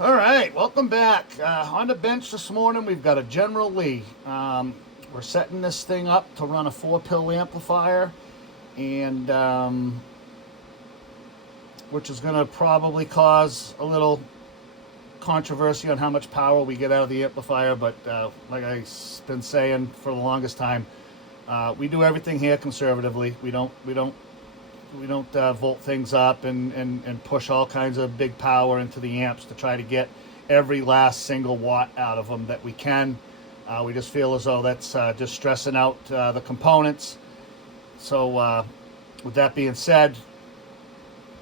All right, welcome back. On the bench this morning, we've got a General Lee. We're setting this thing up to run a 4-pill amplifier, and which is going to probably cause a little controversy on how much power we get out of the amplifier. But like I've been saying for the longest time, we do everything here conservatively. We don't volt things up and push all kinds of big power into the amps to try to get every last single watt out of them that we can. We just feel as though that's just stressing out the components. So with that being said,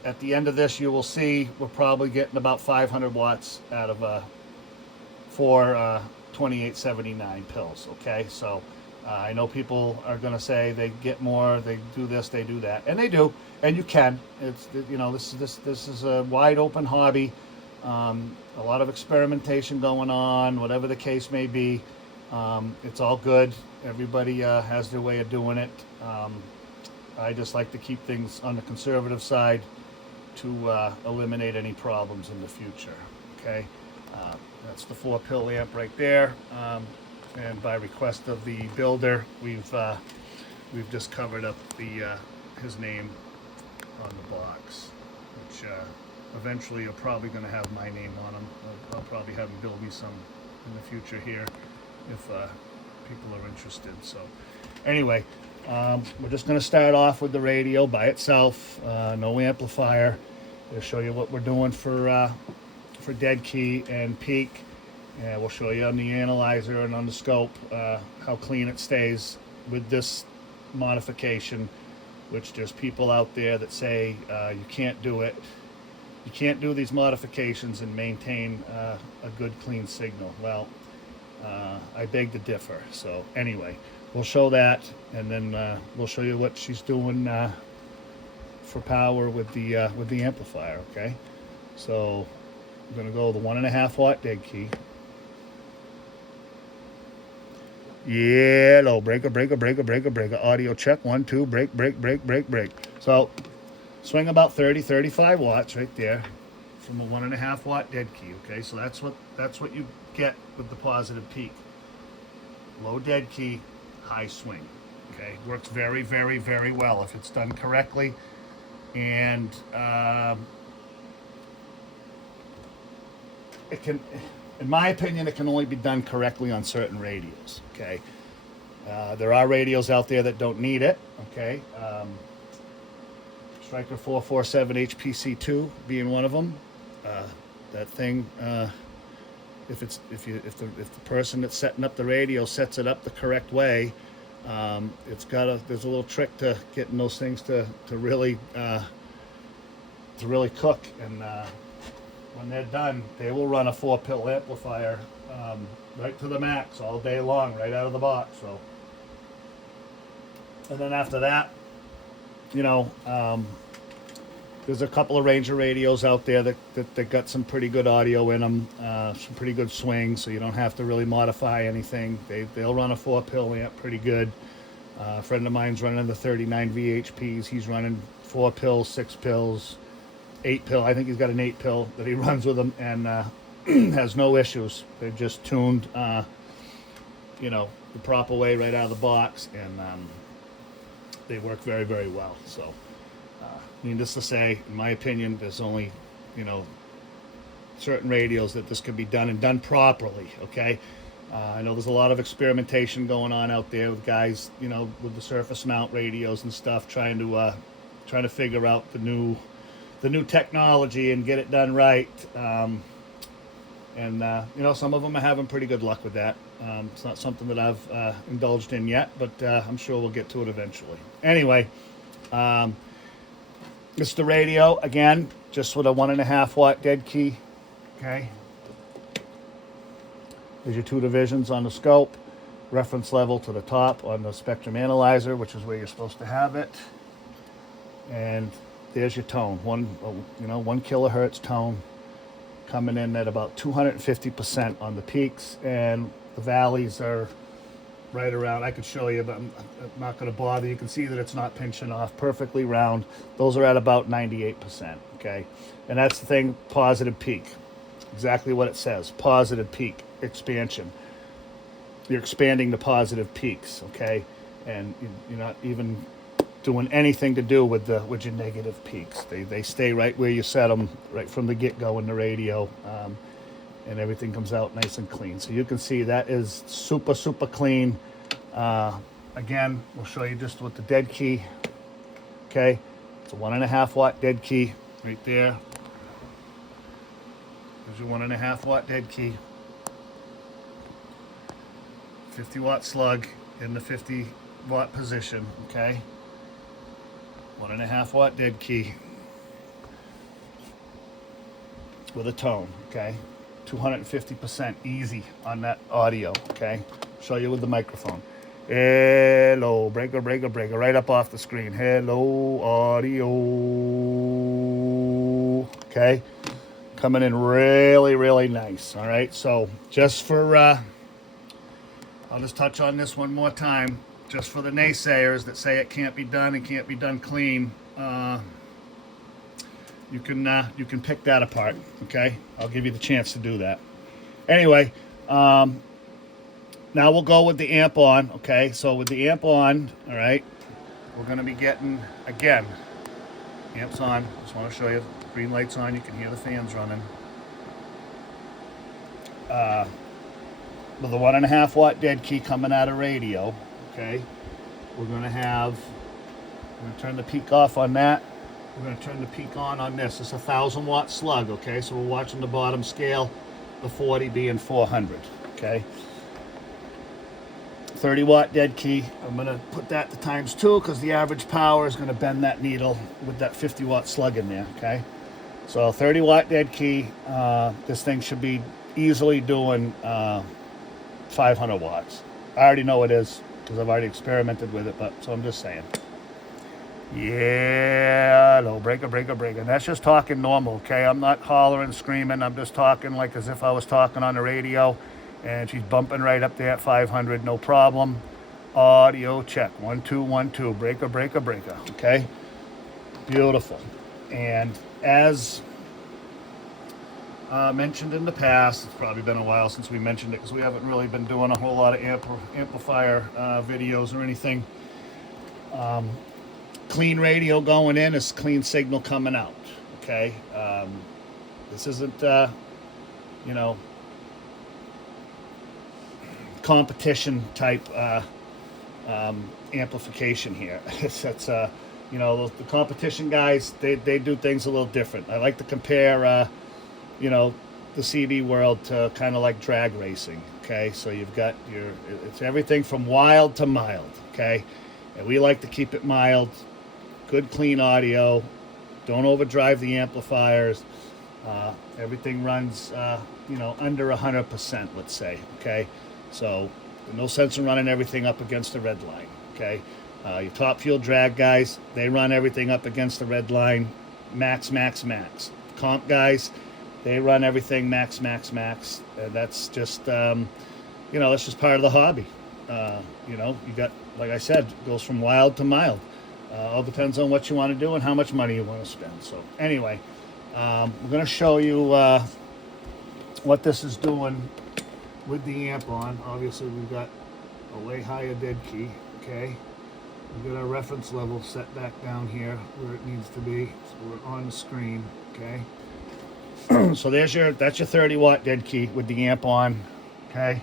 at the end of this, you will see we're probably getting about 500 watts out of 4 2879 pills. Okay, so I know people are going to say they get more, they do this, they do that, and they do, and you can. It's this is a wide open hobby, a lot of experimentation going on, whatever the case may be. It's all good. Everybody has their way of doing it. I just like to keep things on the conservative side to eliminate any problems in the future. Okay, that's the 4-pill amp right there. And by request of the builder, we've just covered up his name on the box, which eventually you're probably going to have my name on them. I'll probably have him build me some in the future here if people are interested. So anyway, we're just going to start off with the radio by itself, no amplifier. I'll show you what we're doing for dead key and peak. And we'll show you on the analyzer and on the scope how clean it stays with this modification, which there's people out there that say you can't do it. You can't do these modifications and maintain a good clean signal. Well, I beg to differ. So anyway, we'll show that, and then we'll show you what she's doing for power with the amplifier. Okay, so I'm going to go with the 1.5 watt dead key. Yeah, low breaker. Audio check. 1, 2, break. So swing about 35 watts right there from a 1.5 watt dead key. Okay, so that's what you get with the positive peak. Low dead key, high swing. Okay, works very well if it's done correctly, and it can. In my opinion, it can only be done correctly on certain radios. Okay, there are radios out there that don't need it. Okay, Striker 447 HPC2 being one of them. That thing, if the person that's setting up the radio sets it up the correct way, there's a little trick to getting those things to really cook. And when they're done, they will run a 4-pill amplifier right to the max all day long, right out of the box. So, and then after that, there's a couple of Ranger radios out there that got some pretty good audio in them, some pretty good swing, so you don't have to really modify anything. They'll run a 4-pill amp pretty good. A friend of mine's running the 39 VHPs. He's running 4 pills, 6 pills, 8 pill. I think he's got an 8 pill that he runs with them, and has no issues. They're just tuned, the proper way right out of the box, and they work very well. So, needless to say, in my opinion, there's only, certain radios that this could be done and done properly. Okay, I know there's a lot of experimentation going on out there with guys, with the surface mount radios and stuff, trying to figure out the new technology and get it done right. Some of them are having pretty good luck with that. It's not something that I've indulged in yet, but I'm sure we'll get to it eventually. Anyway, it's the radio again, just with a 1.5 watt dead key. Okay. There's your 2 divisions on the scope, reference level to the top on the spectrum analyzer, which is where you're supposed to have it, and there's your tone, 1 kilohertz tone, coming in at about 250% on the peaks, and the valleys are right around. I could show you, but I'm not going to bother. You can see that it's not pinching off, perfectly round. Those are at about 98%. Okay, and that's the thing, positive peak. exactly what it says, positive peak expansion. You're expanding the positive peaks, okay? And you're not even doing anything to do with your negative peaks. They stay right where you set them right from the get-go in the radio, and everything comes out nice and clean. So you can see that is super, super clean. Again, we'll show you just with the dead key, okay? It's a 1.5 watt dead key right there. There's your 1.5 watt dead key. 50 watt slug in the 50 watt position, okay? 1.5 watt dead key with a tone, okay? 250% easy on that audio, okay? Show you with the microphone. Hello, breaker, breaker, breaker, right up off the screen. Hello, audio, okay? Coming in really, really nice, all right? So just for, I'll just touch on this one more time. Just for the naysayers that say it can't be done and can't be done clean, you can pick that apart, okay? I'll give you the chance to do that. Anyway, now we'll go with the amp on, okay? So with the amp on, all right, we're gonna be getting, again, amp's on. Just wanna show you, green light's on, you can hear the fans running. With a 1.5 watt dead key coming out of radio, okay? We're gonna turn the peak off on that. We're gonna turn the peak on this. It's a 1,000 watt slug, okay? So we're watching the bottom scale, the 40 being 400, okay? 30 watt dead key. I'm gonna put that to ×2 because the average power is gonna bend that needle with that 50 watt slug in there, okay? So 30 watt dead key. This thing should be easily doing 500 watts. I already know it is because I've already experimented with it, but so I'm just saying. Yeah, no, breaker, breaker, breaker. That's just talking normal, okay? I'm not hollering, screaming. I'm just talking like as if I was talking on the radio, and she's bumping right up there at 500, no problem. Audio check, 1 2 1 2, breaker, breaker, breaker, okay? Beautiful. And as mentioned in the past, it's probably been a while since we mentioned it because we haven't really been doing a whole lot of amplifier videos or anything. Clean radio going in is clean signal coming out, okay? This isn't, competition type amplification here. It's the competition guys, they do things a little different. I like to compare, the CB world to kind of like drag racing, okay? So you've got it's everything from wild to mild, okay? And we like to keep it mild. Good clean audio, don't overdrive the amplifiers. Everything runs under 100%, let's say, okay? So no sense in running everything up against the red line, okay? Your top fuel drag guys, they run everything up against the red line, max, max, max. Comp guys, they run everything max, max, max. That's just that's just part of the hobby. You got, like I said, it goes from wild to mild. All depends on what you want to do and how much money you want to spend. So anyway, we're going to show you what this is doing with the amp on. Obviously, we've got a way higher dead key, okay? We've got our reference level set back down here where it needs to be. So we're on the screen, okay? So that's your 30 watt dead key with the amp on, okay?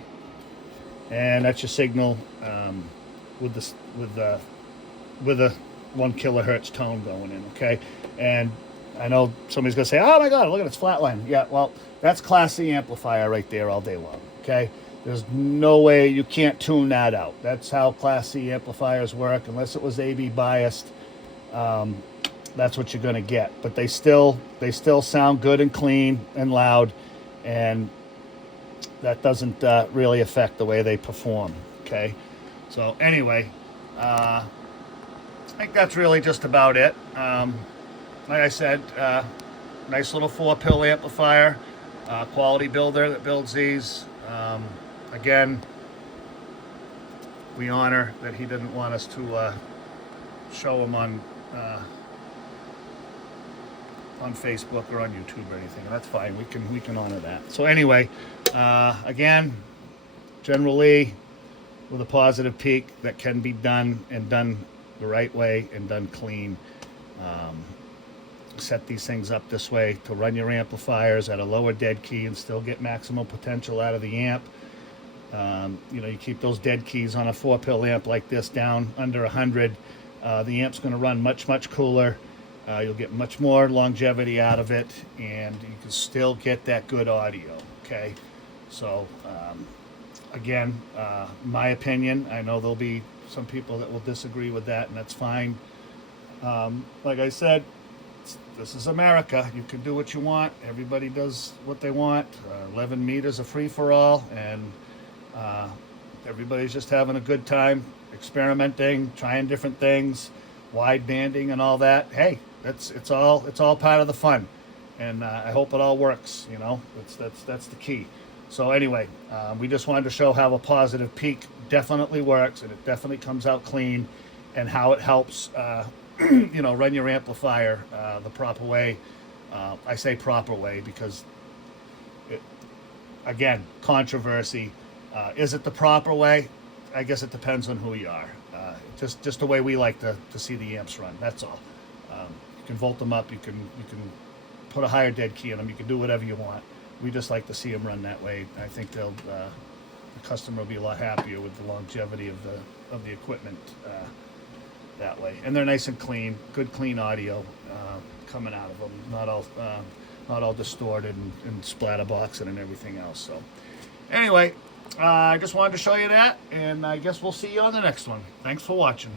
And that's your signal with the 1 kilohertz tone going in, okay? And I know somebody's gonna say, oh my God, look at it's flatline. Yeah, well, that's Class C amplifier right there all day long, okay? There's no way you can't tune that out. That's how Class C amplifiers work. Unless it was AB biased, that's what you're gonna get. But they still sound good and clean and loud, and that doesn't really affect the way they perform, okay? So anyway, I think that's really just about it. Like I said, nice little 4-pill amplifier, quality builder that builds these. Again, we honor that he didn't want us to show them on on Facebook or on YouTube or anything. That's fine. We can honor that. So anyway, again, generally with a positive peak that can be done and done the right way and done clean. Set these things up this way to run your amplifiers at a lower dead key and still get maximum potential out of the amp. You keep those dead keys on a 4-pill amp like this down under 100. The amp's going to run much cooler. You'll get much more longevity out of it, and you can still get that good audio. Okay, so again, my opinion. I know there'll be some people that will disagree with that, and that's fine. Like I said, this is America. You can do what you want. Everybody does what they want. 11 meters of free for all, and everybody's just having a good time, experimenting, trying different things, wide banding and all that. Hey, it's all part of the fun, and I hope it all works. That's the key. So anyway, we just wanted to show how a positive peak definitely works, and it definitely comes out clean, and how it helps run your amplifier the proper way. I say proper way because again, controversy. Is it the proper way? I guess it depends on who you are. Just the way we like to see the amps run. That's all. You can volt them up. You can put a higher dead key in them. You can do whatever you want. We just like to see them run that way. I think the customer will be a lot happier with the longevity of the equipment that way. And they're nice and clean, good clean audio coming out of them. Not all distorted and splatterboxing and everything else. So anyway. I just wanted to show you that, and I guess we'll see you on the next one. Thanks for watching.